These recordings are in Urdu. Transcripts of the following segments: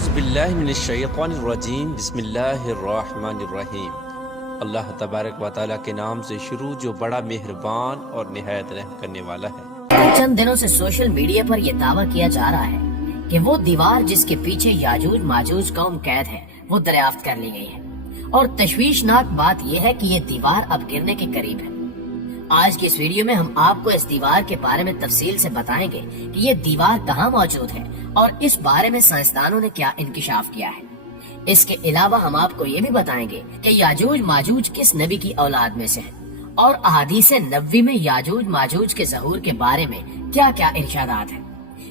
اعوذ باللہ من الشیطان الرجیم بسم اللہ الرحمن الرحیم۔ اللہ تبارک و تعالیٰ کے نام سے شروع جو بڑا مہربان اور نہایت رحم کرنے والا ہے۔ چند دنوں سے سوشل میڈیا پر یہ دعویٰ کیا جا رہا ہے کہ وہ دیوار جس کے پیچھے یاجوج ماجوج قوم قید ہے وہ دریافت کر لی گئی ہے، اور تشویشناک بات یہ ہے کہ یہ دیوار اب گرنے کے قریب ہے۔ آج کی اس ویڈیو میں ہم آپ کو اس دیوار کے بارے میں تفصیل سے بتائیں گے کہ یہ دیوار کہاں موجود ہے اور اس بارے میں سائنسدانوں نے کیا انکشاف کیا ہے۔ اس کے علاوہ ہم آپ کو یہ بھی بتائیں گے کہ یاجوج ماجوج کس نبی کی اولاد میں سے ہیں، اور احادیث نبوی میں یاجوج ماجوج کے ظہور کے بارے میں کیا کیا ارشادات ہیں۔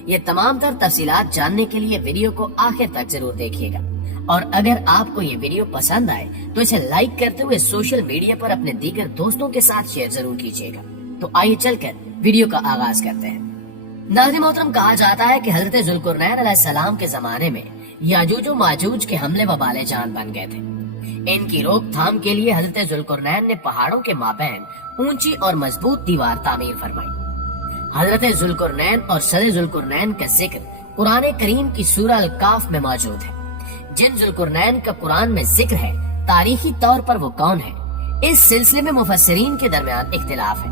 یہ تمام تر تفصیلات جاننے کے لیے ویڈیو کو آخر تک ضرور دیکھیے گا، اور اگر آپ کو یہ ویڈیو پسند آئے تو اسے لائک کرتے ہوئے سوشل میڈیا پر اپنے دیگر دوستوں کے ساتھ شیئر ضرور کیجیے گا۔ تو آئیے چل کر ویڈیو کا آغاز کرتے ہیں۔ ناظرین محترم، کہا جاتا ہے کہ حضرت ذوالقرنین علیہ السلام کے زمانے میں یاجوج و ماجوج کے حملے وبال جان بن گئے تھے۔ ان کی روک تھام کے لیے حضرت ذوالقرنین نے پہاڑوں کے مابین اونچی اور مضبوط دیوار تعمیر فرمائی۔ حضرت ذوالقرنین اور سر ذوالقرنین کا ذکر قرآن کریم کی سورہ الکاف میں موجود ہے۔ جن ذوالقرنین کا قرآن میں ذکر ہے، تاریخی طور پر وہ کون ہے، اس سلسلے میں مفسرین کے درمیان اختلاف ہے۔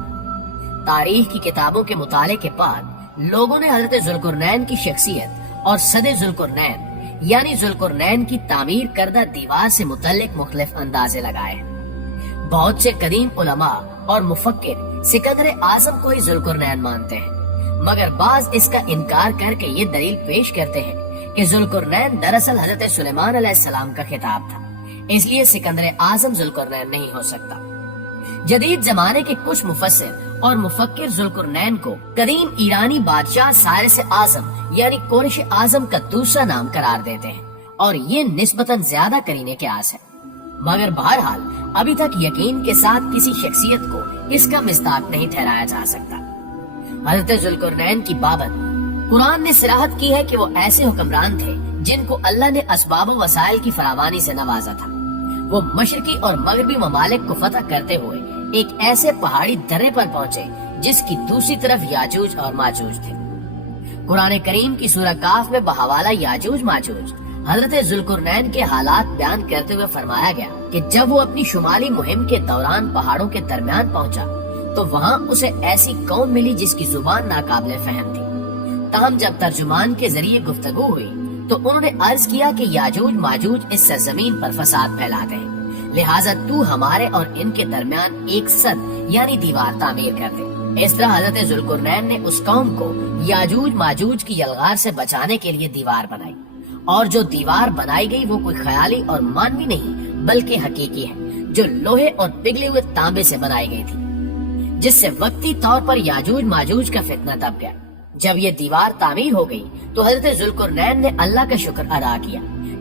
تاریخ کی کتابوں کے مطالعے کے بعد لوگوں نے حضرت ذوالقرنین کی شخصیت اور صد ذوالقرنین یعنی ذوالقرنین کی تعمیر کردہ دیوار سے متعلق مختلف اندازے لگائے ہیں۔ بہت سے قدیم علماء اور مفکر سکندر اعظم کو ہی ذوالقرنین مانتے ہیں، مگر بعض اس کا انکار کر کے یہ دلیل پیش کرتے ہیں کہ ذوالقرنین دراصل حضرت سلیمان علیہ السلام کا خطاب تھا، اس لیے سکندر اعظم ذوالقرنین نہیں ہو سکتا۔ جدید زمانے کے کچھ مفسر اور مفکر ذوالقرنین کو قدیم ایرانی بادشاہ سائرس اعظم یعنی کورش اعظم کا دوسرا نام قرار دیتے ہیں، اور یہ نسبتاً زیادہ قرینے کے آس ہے، مگر بہرحال ابھی تک یقین کے ساتھ کسی شخصیت کو اس کا مصداق نہیں ٹھہرایا جا سکتا۔ حضرت ذوالقرنین کی بابت قرآن نے صراحت کی ہے کہ وہ ایسے حکمران تھے جن کو اللہ نے اسباب و وسائل کی فراوانی سے نوازا تھا۔ وہ مشرقی اور مغربی ممالک کو فتح کرتے ہوئے ایک ایسے پہاڑی درے پر پہنچے جس کی دوسری طرف یاجوج اور ماجوج تھے۔ قرآن کریم کی سورہ کاف میں بحوالہ یاجوج ماجوج حضرت ذوالقرنین کے حالات بیان کرتے ہوئے فرمایا گیا کہ جب وہ اپنی شمالی مہم کے دوران پہاڑوں کے درمیان پہنچا تو وہاں اسے ایسی قوم ملی جس کی زبان ناقابل فہم تھی۔ تاہم جب ترجمان کے ذریعے گفتگو ہوئی تو انہوں نے عرض کیا کہ یاجوج ماجوج اس سرزمین پر فساد پھیلاتے ہیں، لہٰذا تو ہمارے اور ان کے درمیان ایک سد یعنی دیوار تعمیر کر دے۔ اس طرح حضرت ذوالقرنین نے اس قوم کو یاجوج ماجوج کی یلغار سے بچانے کے لیے دیوار بنائی، اور جو دیوار بنائی گئی وہ کوئی خیالی اور مانوی نہیں بلکہ حقیقی ہے، جو لوہے اور پگھلے ہوئے تانبے سے بنائی گئی تھی، جس سے وقتی طور پر یاجوج ماجوج کا فتنہ دب گیا۔ جب یہ دیوار تعمیر ہو گئی تو حضرت ذوالقرنین نے اللہ کا شکر ادا کیا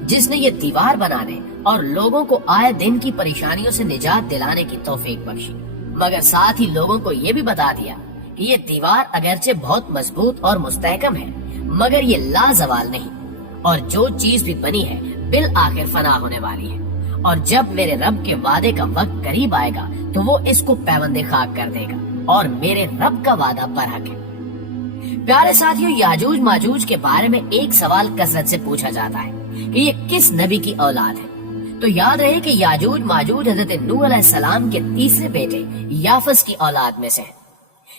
جس نے یہ دیوار بنانے اور لوگوں کو آئے دن کی پریشانیوں سے نجات دلانے کی توفیق بخشی، مگر ساتھ ہی لوگوں کو یہ بھی بتا دیا کہ یہ دیوار اگرچہ بہت مضبوط اور مستحکم ہے مگر یہ لازوال نہیں، اور جو چیز بھی بنی ہے بالآخر فنا ہونے والی ہے، اور جب میرے رب کے وعدے کا وقت قریب آئے گا تو وہ اس کو پیوند خاک کر دے گا، اور میرے رب کا وعدہ برحق ہے۔ پیارے ساتھیوں، یاجوج ماجوج کے بارے میں ایک سوال کثرت سے پوچھا جاتا ہے کہ یہ کس نبی کی اولاد ہے، تو یاد رہے کہ یاجوج ماجوج حضرت نوح علیہ السلام کے تیسرے بیٹے یافس کی اولاد میں سے ہیں۔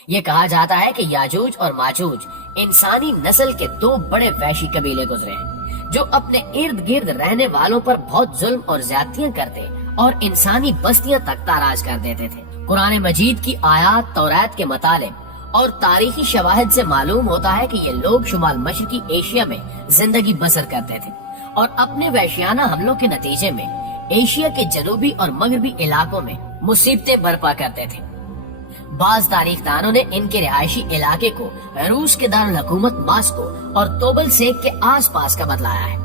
یہ کہا جاتا ہے کہ یاجوج اور ماجوج انسانی نسل کے دو بڑے وحشی قبیلے گزرے ہیں جو اپنے ارد گرد رہنے والوں پر بہت ظلم اور زیادتیاں کرتے اور انسانی بستیاں تک تاراج کر دیتے تھے۔ قرآن مجید کی آیات، توریت کے مطالب اور تاریخی شواہد سے معلوم ہوتا ہے کہ یہ لوگ شمال مشرقی ایشیا میں زندگی بسر کرتے تھے، اور اپنے وحشیانہ حملوں کے نتیجے میں ایشیا کے جنوبی اور مغربی علاقوں میں مصیبتیں برپا کرتے تھے۔ بعض تاریخ دانوں نے ان کے رہائشی علاقے کو روس کے دارالحکومت ماسکو اور توبل سیک کے آس پاس کا بتلایا ہے،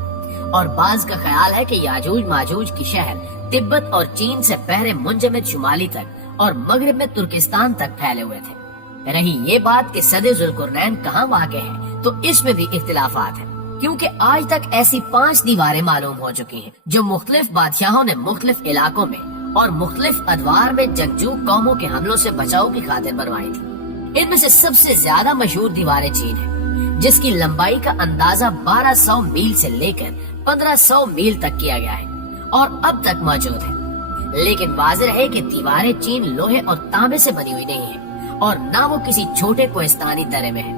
اور بعض کا خیال ہے کہ یاجوج ماجوج کی شہر تبت اور چین سے بحر منجمد شمالی تک اور مغرب میں ترکستان تک پھیلے ہوئے تھے۔ رہی یہ بات کہ صد ذوالقرنین کہاں واقع ہے تو اس میں بھی اختلافات ہیں، کیونکہ آج تک ایسی 5 دیواریں معلوم ہو چکی ہیں جو مختلف بادشاہوں نے مختلف علاقوں میں اور مختلف ادوار میں جنگجو قوموں کے حملوں سے بچاؤ کی خاطر بنوائی تھی۔ ان میں سے سب سے زیادہ مشہور دیواریں چین ہیں، جس کی لمبائی کا اندازہ 1200 میل سے لے کر 1500 میل تک کیا گیا ہے اور اب تک موجود ہے، لیکن واضح ہے کہ دیواریں چین لوہے اور تانبے سے بنی ہوئی نہیں ہیں اور نہ وہ کسی چھوٹے کوہستانی درے میں ہے۔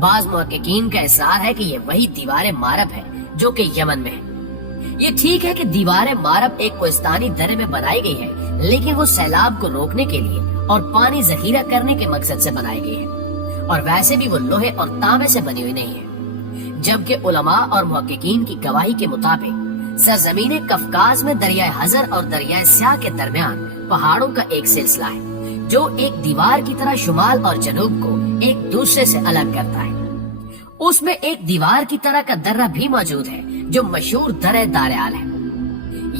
بعض محققین کا اصرار ہے کہ یہ وہی دیوار مارب ہے جو کہ یمن میں ہے۔ یہ ٹھیک ہے کہ دیوار مارب ایک کوہستانی درے میں بنائی گئی ہے، لیکن وہ سیلاب کو روکنے کے لیے اور پانی ذخیرہ کرنے کے مقصد سے بنائی گئی ہے، اور ویسے بھی وہ لوہے اور تانبے سے بنی ہوئی نہیں ہے، جبکہ علماء اور محققین کی گواہی کے مطابق سرزمین کفکاز میں دریائے حزر اور دریائے سیاہ کے درمیان پہاڑوں کا ایک سلسلہ ہے جو ایک دیوار کی طرح شمال اور جنوب کو ایک دوسرے سے الگ کرتا ہے۔ اس میں ایک دیوار کی طرح کا درہ بھی موجود ہے جو مشہور درہ داریال ہے۔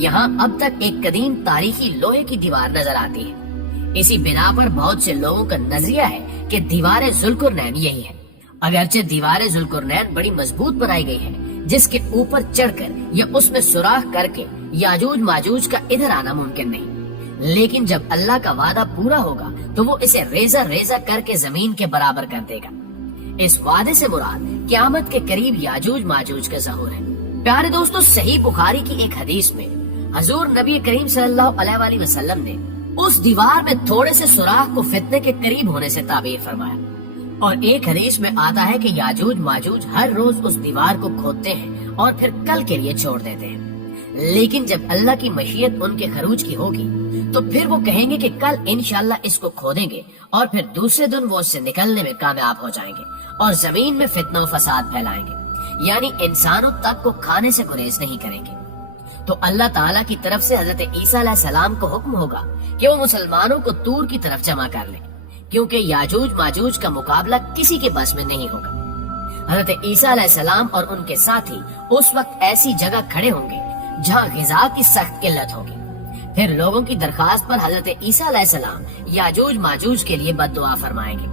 یہاں اب تک ایک قدیم تاریخی لوہے کی دیوار نظر آتی ہے۔ اسی بنا پر بہت سے لوگوں کا نظریہ ہے کہ دیوار ذوالقرنین یہی ہے، اگرچہ دیوار ذوالقرنین بڑی مضبوط بنائی گئی ہے جس کے اوپر چڑھ کر یا اس میں سوراخ کر کے یاجوج ماجوج کا ادھر آنا ممکن نہیں، لیکن جب اللہ کا وعدہ پورا ہوگا تو وہ اسے ریزہ ریزہ کر کے زمین کے برابر کر دے گا۔ اس وعدے سے مراد قیامت کے قریب یاجوج ماجوج کا ظہور ہے۔ پیارے دوستو، صحیح بخاری کی ایک حدیث میں حضور نبی کریم صلی اللہ علیہ وآلہ وسلم نے اس دیوار میں تھوڑے سے سوراخ کو فتنے کے قریب ہونے سے تعبیر فرمایا، اور ایک حدیث میں آتا ہے کہ یاجوج ماجوج ہر روز اس دیوار کو کھودتے ہیں اور پھر کل کے لیے چھوڑ دیتے ہیں، لیکن جب اللہ کی مشیت ان کے خروج کی ہوگی تو پھر وہ کہیں گے کہ کل انشاءاللہ اس کو کھودیں گے، اور پھر دوسرے دن وہ اس سے نکلنے میں کامیاب ہو جائیں گے اور زمین میں فتنہ و فساد پھیلائیں گے، یعنی انسانوں تک کو کھانے سے گریز نہیں کریں گے۔ تو اللہ تعالیٰ کی طرف سے حضرت عیسیٰ علیہ السلام کو حکم ہوگا کہ وہ مسلمانوں کو طور کی طرف جمع کر لیں، کیونکہ یاجوج ماجوج کا مقابلہ کسی کے بس میں نہیں ہوگا۔ حضرت عیسیٰ علیہ السلام اور ان کے ساتھی اس وقت ایسی جگہ کھڑے ہوں گے جہاں غذا کی سخت قلت ہوگی۔ پھر لوگوں کی درخواست پر حضرت عیسیٰ علیہ السلام یاجوج ماجوج کے لیے بد دعا فرمائیں گے،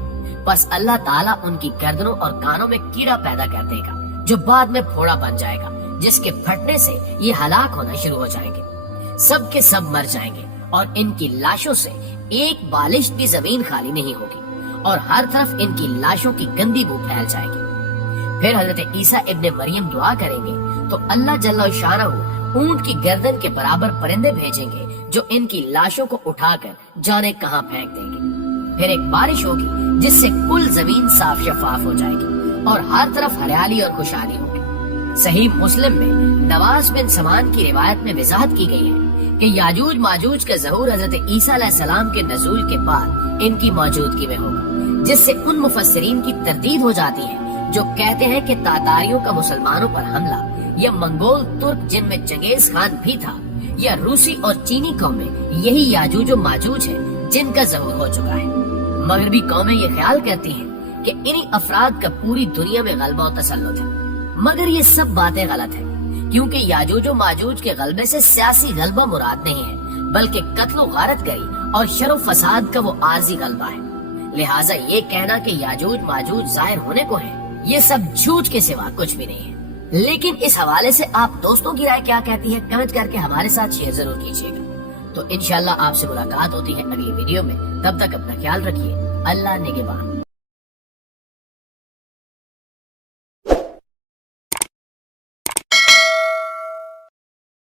بس اللہ تعالیٰ ان کی گردنوں اور کانوں میں کیڑا پیدا کر دے گا جو بعد میں پھوڑا بن جائے گا، جس کے پھٹنے سے یہ ہلاک ہونا شروع ہو جائیں گے، سب کے سب مر جائیں گے، اور ان کی لاشوں سے ایک بالشت بھی زمین خالی نہیں ہوگی، اور ہر طرف ان کی لاشوں کی گندی بو پھیل جائے گی۔ پھر حضرت عیسیٰ ابن مریم دعا کریں گے تو اللہ جل شانہ اونٹ کی گردن کے برابر پرندے بھیجیں گے جو ان کی لاشوں کو اٹھا کر جانے کہاں پھینک دیں گے۔ پھر ایک بارش ہوگی جس سے کل زمین صاف شفاف ہو جائے گی اور ہر طرف ہریالی اور خوشحالی ہوگی۔ صحیح مسلم میں نواس بن سمان کی روایت میں وضاحت کی گئی ہے کہ یاجوج ماجوج کا ظہور حضرت عیسیٰ علیہ السلام کے نزول کے بعد ان کی موجودگی میں ہوگا، جس سے ان مفسرین کی تردید ہو جاتی ہے جو کہتے ہیں کہ تاتاریوں کا مسلمانوں پر حملہ یا منگول ترک جن میں چنگیز خان بھی تھا یا روسی اور چینی قومیں یہی یاجوج و ماجوج ہیں جن کا ظہور ہو چکا ہے۔ مغربی قومیں یہ خیال کرتی ہیں کہ انہی افراد کا پوری دنیا میں غلبہ و تسلط ہے، مگر یہ سب باتیں غلط ہیں، کیونکہ یاجوج و ماجوج کے غلبے سے سیاسی غلبہ مراد نہیں ہے، بلکہ قتل و غارت گری اور شر و فساد کا وہ عارضی غلبہ ہے۔ لہٰذا یہ کہنا کہ یاجوج ماجوج ظاہر ہونے کو ہے، یہ سب جھوٹ کے سوا کچھ بھی نہیں ہے۔ لیکن اس حوالے سے آپ دوستوں کی رائے کیا کہتی ہے، کمنٹ کر کے ہمارے ساتھ شیئر ضرور کیجیے گا۔ تو انشاءاللہ آپ سے ملاقات ہوتی ہے اگلی ویڈیو میں، تب تک اپنا خیال رکھیے، اللہ نگہبان۔